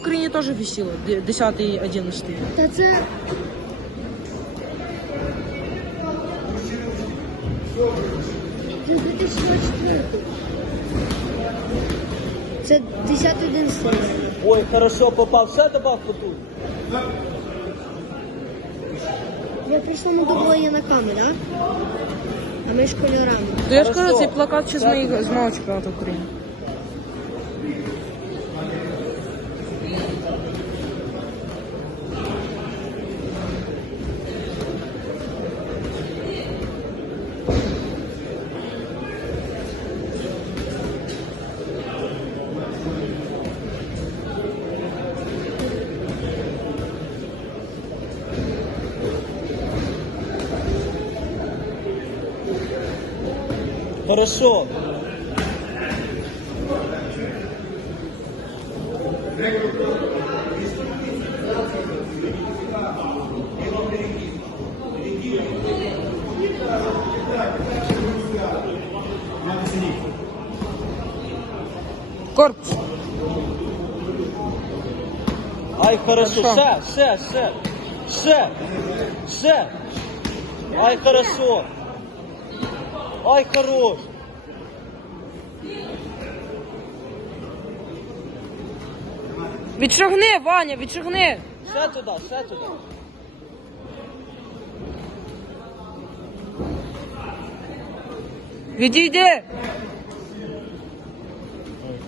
Україні теж висіло, 10 і 11. Та це. Це 2024. Це 10 11 Ой, хорошо, попав. Ще добавку тут. Я прийшла на камеру, так? А ми школярами. То я ж кажу, цей плакат ще з моїх з мого чемпіонату України. Хорошо. Корпус. Ай, хорошо. Ще, ще, ще. Ще. Ще. Ай, хорошо. Ай хорош! Відшогни, Ваня, відшогни! Все туди, все туди. Відійди! Ой,